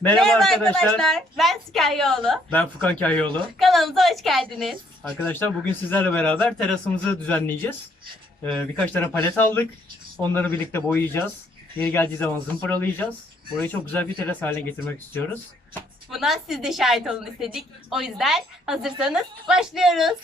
Merhaba arkadaşlar. Ben Sükayyoğlu. Ben Furkan Kahyoğlu. Kanalımıza hoş geldiniz. Arkadaşlar bugün sizlerle beraber terasımızı düzenleyeceğiz. Birkaç tane palet aldık. Onları birlikte boyayacağız. Yeri geldiği zaman zımparalayacağız. Burayı çok güzel bir teras haline getirmek istiyoruz. Buna siz de şahit olun istedik. O yüzden hazırsanız başlıyoruz.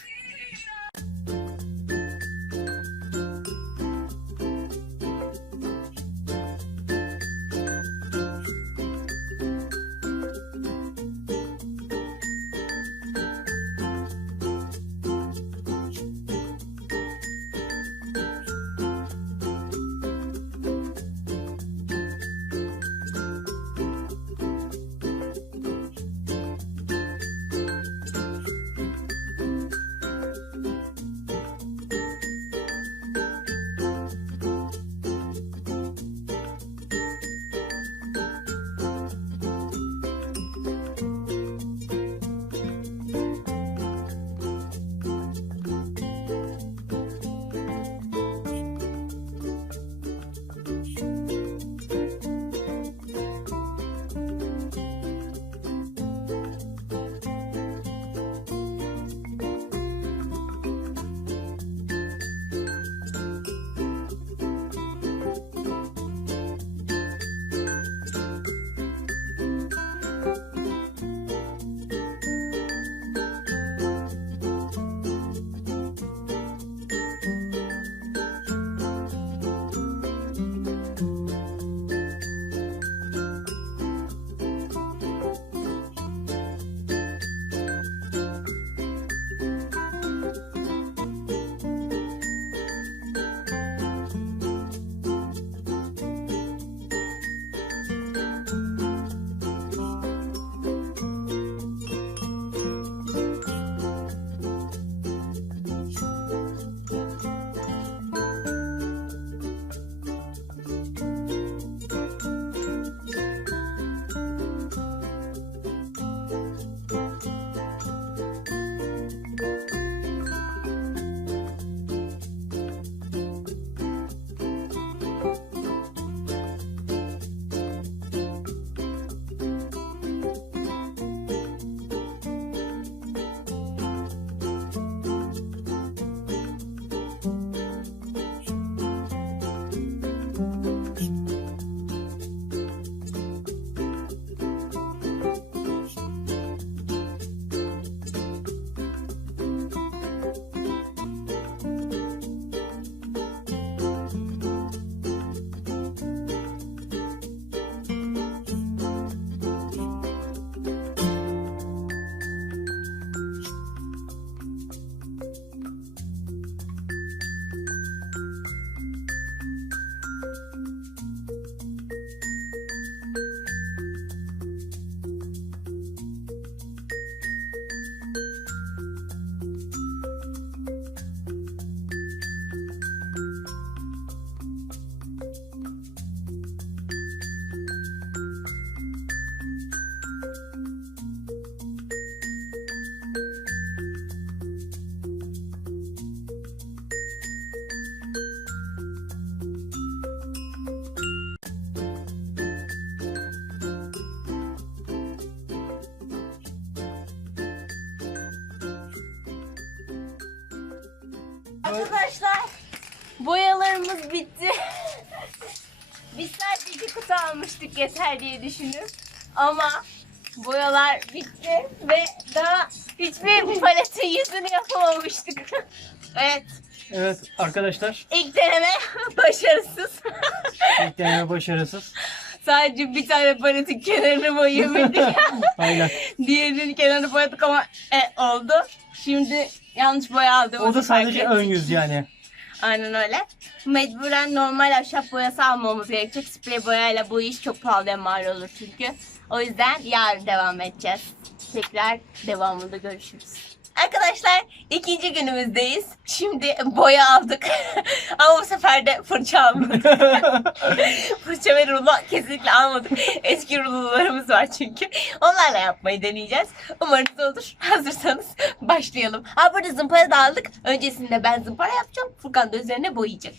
Arkadaşlar boyalarımız bitti. Biz sadece 2 kutu almıştık yeter diye düşünüp ama boyalar bitti ve daha hiçbir paletin yüzünü yapamamıştık. Evet. Evet arkadaşlar. İlk deneme başarısız. İlk deneme başarısız. Sadece bir tane paletin kenarını boyayabildik. Aynen. Diğerinin kenarını boyadık ama oldu. Şimdi yanlış boya aldım. O da sadece ön yüz yani. Aynen öyle. Mecburen normal ahşap boyası almamız gerekecek. Sprey boyayla bu iş çok pahalıya mal olur çünkü. O yüzden yarın devam edeceğiz. Tekrar devamında görüşürüz. Arkadaşlar ikinci günümüzdeyiz. Şimdi boya aldık. Ama bu sefer de fırça almadık. Fırça ve rulo kesinlikle almadık. Eski rulolarımız var çünkü. Onlarla yapmayı deneyeceğiz. Umarız olur. Hazırsanız başlayalım. Ha burada zımpara da aldık. Öncesinde ben zımpara yapacağım. Furkan da üzerine boyayacak.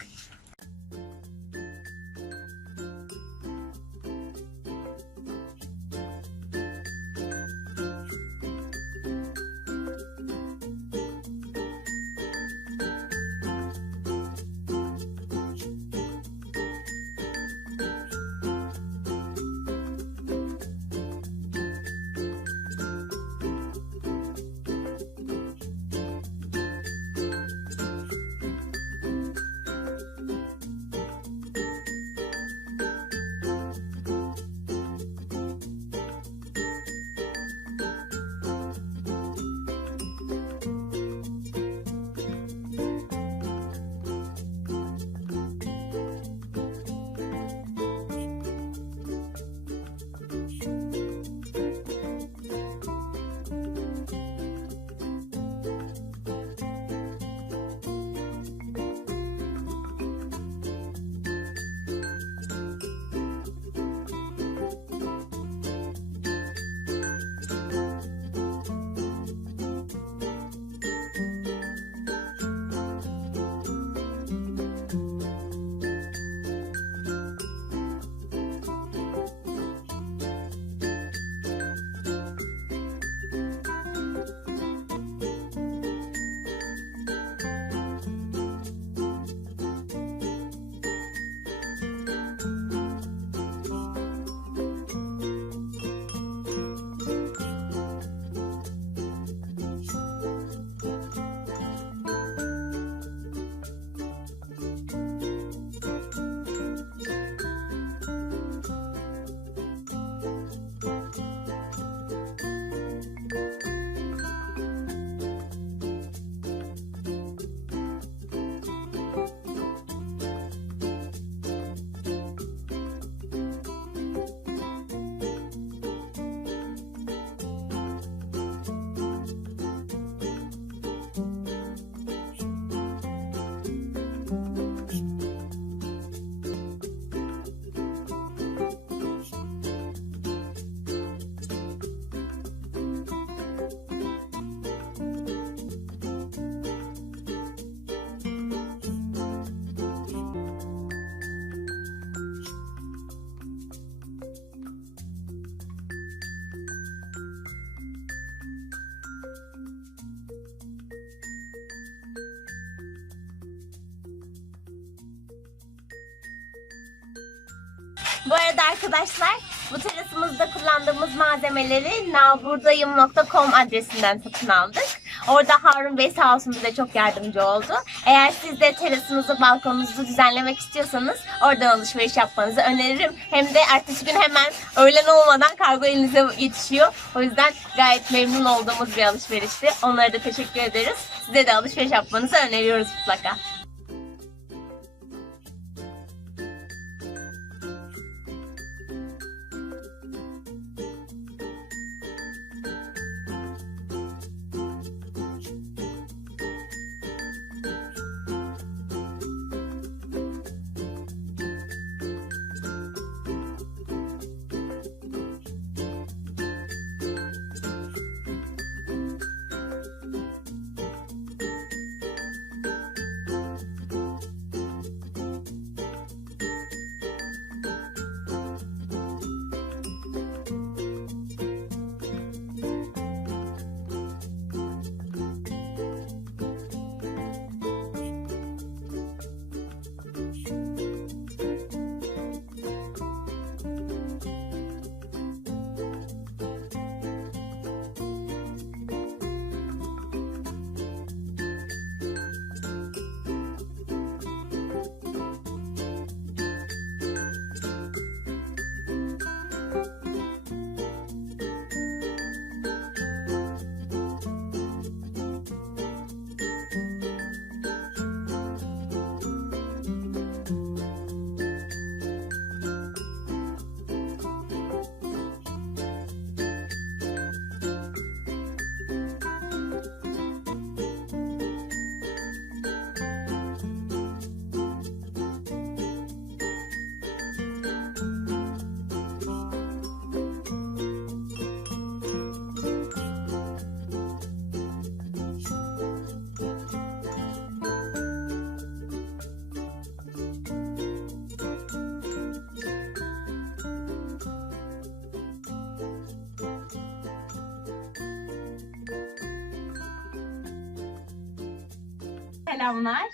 Bu arada arkadaşlar, bu terasımızda kullandığımız malzemeleri nalburdayım.com adresinden satın aldık. Orada Harun Bey sağ olsun bize çok yardımcı oldu. Eğer siz de terasınızı, balkonunuzu düzenlemek istiyorsanız oradan alışveriş yapmanızı öneririm. Hem de ertesi gün hemen öğlen olmadan kargo elinize yetişiyor. O yüzden gayet memnun olduğumuz bir alışverişti. Onlara da teşekkür ederiz. Size de alışveriş yapmanızı öneriyoruz mutlaka. Selamlar.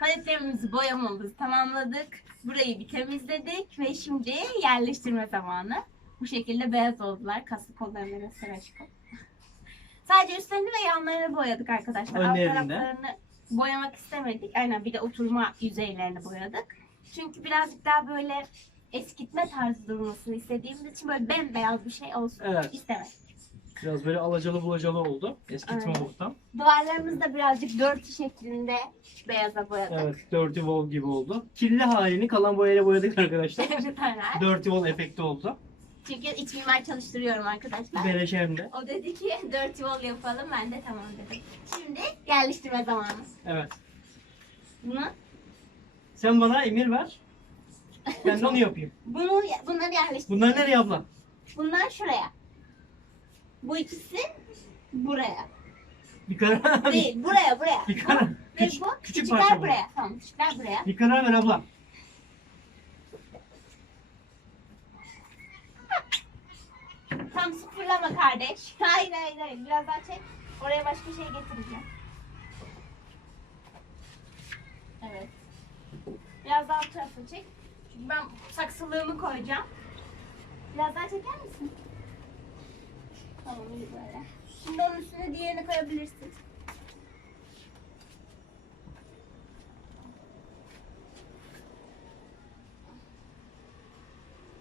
Paletlerimizi boyamamızı tamamladık. Burayı bir temizledik ve şimdi yerleştirme zamanı. Bu şekilde beyaz oldular. Kaslı kollarına göster aşkım. Sadece üstlerini ve yanlarını boyadık arkadaşlar. Alt taraflarını boyamak istemedik. Aynen, bir de oturma yüzeylerini boyadık. Çünkü birazcık daha böyle eskitme tarzı durmasını istediğimiz için böyle bembeyaz bir şey olsun istemedik. Biraz böyle alacalı bulacalı oldu. Eskitme oldu tam. Duvarlarımız da birazcık dirty şeklinde beyaza boyadık. Evet, dirty wall gibi oldu. Kirli halini kalan boyayla boyadık arkadaşlar. Evet, aynen. Dirty wall efekti oldu. Çünkü iç mimar çalıştırıyorum arkadaşlar. Beleş hem de. O dedi ki dirty wall yapalım. Ben de tamam dedim. Şimdi yerleştirme zamanı. Evet. Bunu? Sen bana emir ver. Ben de onu yapayım. Bunları yerleştir. Bunlar nereye abla? Bunlar şuraya. Bu ikisi buraya. Bir karar. Değil, buraya. Bir karar. Ve Küçük, bu küçük küçükler parça buraya. Tamam, küçükler buraya. Bir karar ver abla. Tam sıfırlama kardeş. Hayır. Biraz daha çek. Oraya başka şey getireceğim. Evet. Biraz daha bu tarafa çek. Çünkü ben saksılığımı koyacağım. Biraz daha çeker misin? Tamam, iyi böyle. Şimdi onun üstüne diğerini koyabilirsin.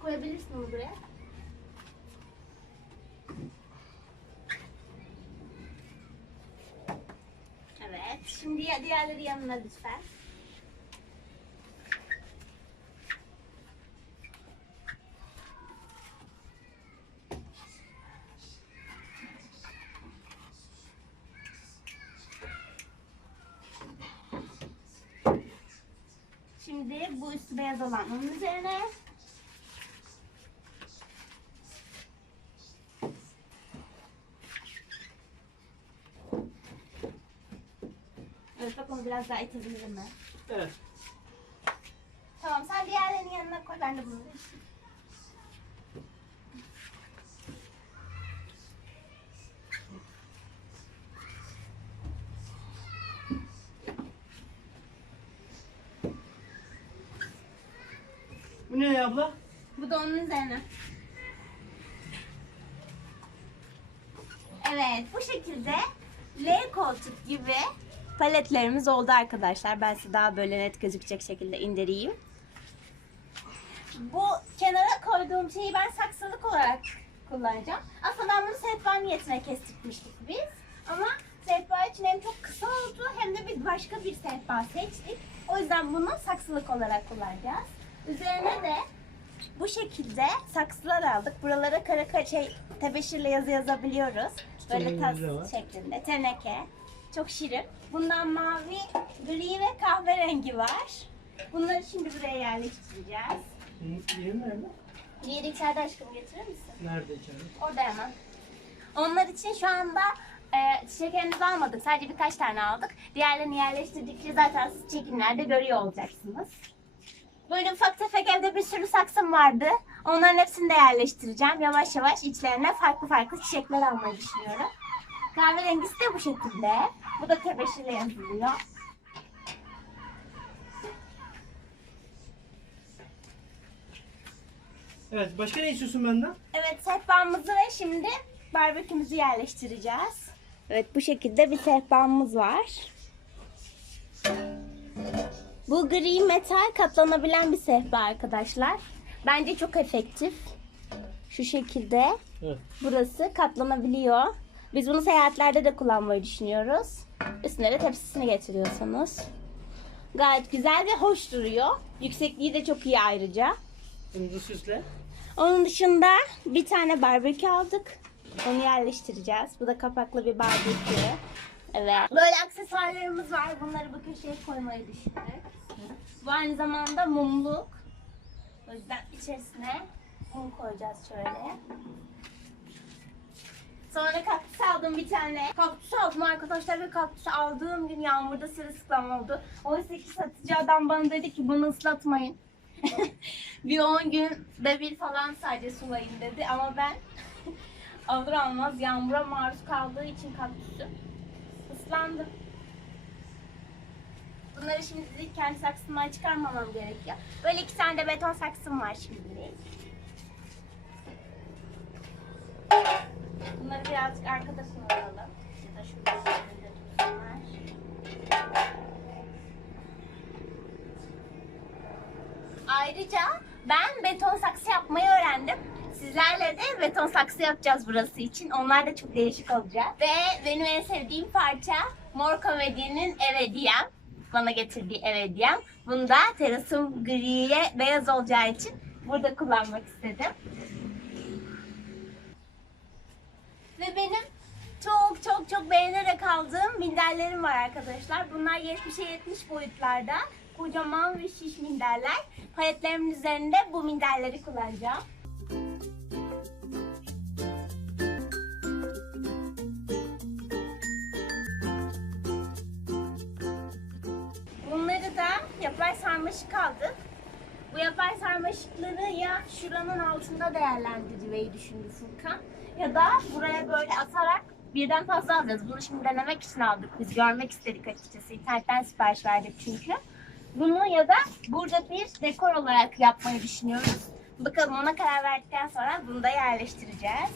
Koyabilirsin onu buraya. Evet. Şimdi diğerleri yanına lütfen. Şimdi bu üstü beyaz olan onun üzerine evet, bak onu biraz daha itebilirim ben. Evet. Tamam, sen diğerlerinin yanına koy, ben de bunu değiştireyim. Bu ne abla? Bu Bu da onun üzerine. Evet, bu şekilde L koltuk gibi paletlerimiz oldu arkadaşlar. Ben size daha böyle net gözükecek şekilde indireyim. Bu kenara koyduğum şeyi ben saksılık olarak kullanacağım. Aslında ben bunu sehpa niyetine kestirmiştik biz. Ama sehpa için hem çok kısa oldu hem de biz başka bir sehpa seçtik. O yüzden bunu saksılık olarak kullanacağız. Üzerine de bu şekilde saksılar aldık. Buralara tebeşirle yazı yazabiliyoruz. Böyle tas şeklinde. Teneke. Çok şirin. Bundan mavi, gri ve kahverengi var. Bunları şimdi buraya yerleştireceğiz. Yeri nerede? Diğeri içeride aşkım, getirir misin? Nerede içeride? Orada hemen. Onlar için şu anda çiçek henüz almadık. Sadece birkaç tane aldık. Diğerlerini yerleştirdikçe zaten siz çekimlerde görüyor olacaksınız. Böyle ufak tefek evde bir sürü saksım vardı. Onların hepsini de yerleştireceğim. Yavaş yavaş içlerine farklı farklı çiçekler almayı düşünüyorum. Kahverengisi de bu şekilde. Bu da tebeşirle yazılıyor. Evet, başka ne istiyorsun benden? Evet, sehpamızı ve şimdi barbekümüzü yerleştireceğiz. Evet, bu şekilde bir sehpamız var. Bu gri metal katlanabilen bir sehpa arkadaşlar. Bence çok efektif. Şu şekilde. Evet. Burası katlanabiliyor. Biz bunu seyahatlerde de kullanmayı düşünüyoruz. Üstüne de tepsisini getiriyorsunuz. Gayet güzel ve hoş duruyor. Yüksekliği de çok iyi ayrıca. Bunu da süsle. Onun dışında bir tane barbekü aldık. Onu yerleştireceğiz. Bu da kapaklı bir barbekü. Evet. Böyle aksesuarlarımız var. Bunları bu köşeye koymayı düşündük. Bu aynı zamanda mumluk. O yüzden içerisine mum koyacağız şöyle. Sonra kaktüs aldım bir tane. Kaktüs aldım arkadaşlar ve kaktüsü aldığım gün yağmurda sırılsıklam oldu. Oysa ki satıcı adam bana dedi ki bunu ıslatmayın. Bir 10 günde bir falan sadece sulayın dedi ama ben alır almaz yağmura maruz kaldığı için kaktüsü ıslandı. Bunları şimdi kendi saksımdan çıkarmamam gerekiyor. Böyle 2 tane de beton saksım var şimdi. Bunları birazcık arkada kullanalım. Ya da şurada üzerinde dursunlar. Ayrıca ben beton saksı yapmayı öğrendim. Sizlerle de beton saksı yapacağız burası için. Onlar da çok değişik olacak. Ve benim en sevdiğim parça Mor Komedi'nin ev hediyem. Bana getirdiği ev hediyem. Bunu da terasım griye beyaz olacağı için burada kullanmak istedim. Ve benim çok beğenerek aldığım minderlerim var arkadaşlar. Bunlar 70'e 70 boyutlarda. Kocaman ve şiş minderler. Paletlerimin üzerinde bu minderleri kullanacağım. Bunları da yapay sarmaşık aldık. Bu yapay sarmaşıkları ya şuranın altında değerlendirmeyi düşündü Furkan. Ya da buraya böyle atarak birden fazla alacağız. Bunu şimdi denemek için aldık. Biz görmek istedik açıkçası. İnternetten sipariş verdik çünkü. Bunu ya da burada bir dekor olarak yapmayı düşünüyoruz. Bakalım, ona karar verdikten sonra bunu da yerleştireceğiz.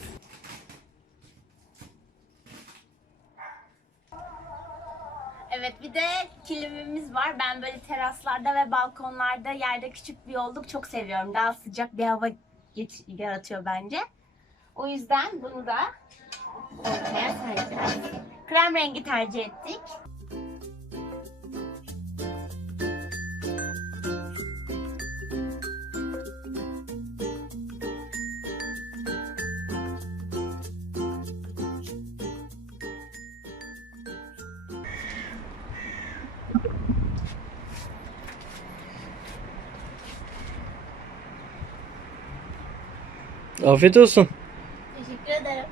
Evet, bir de kilimimiz var. Ben böyle teraslarda ve balkonlarda yerde küçük bir yolluk çok seviyorum. Daha sıcak bir hava yaratıyor bence. O yüzden bunu da ortaya sereceğiz. Krem rengi tercih ettik. Afiyet olsun. Teşekkür ederim.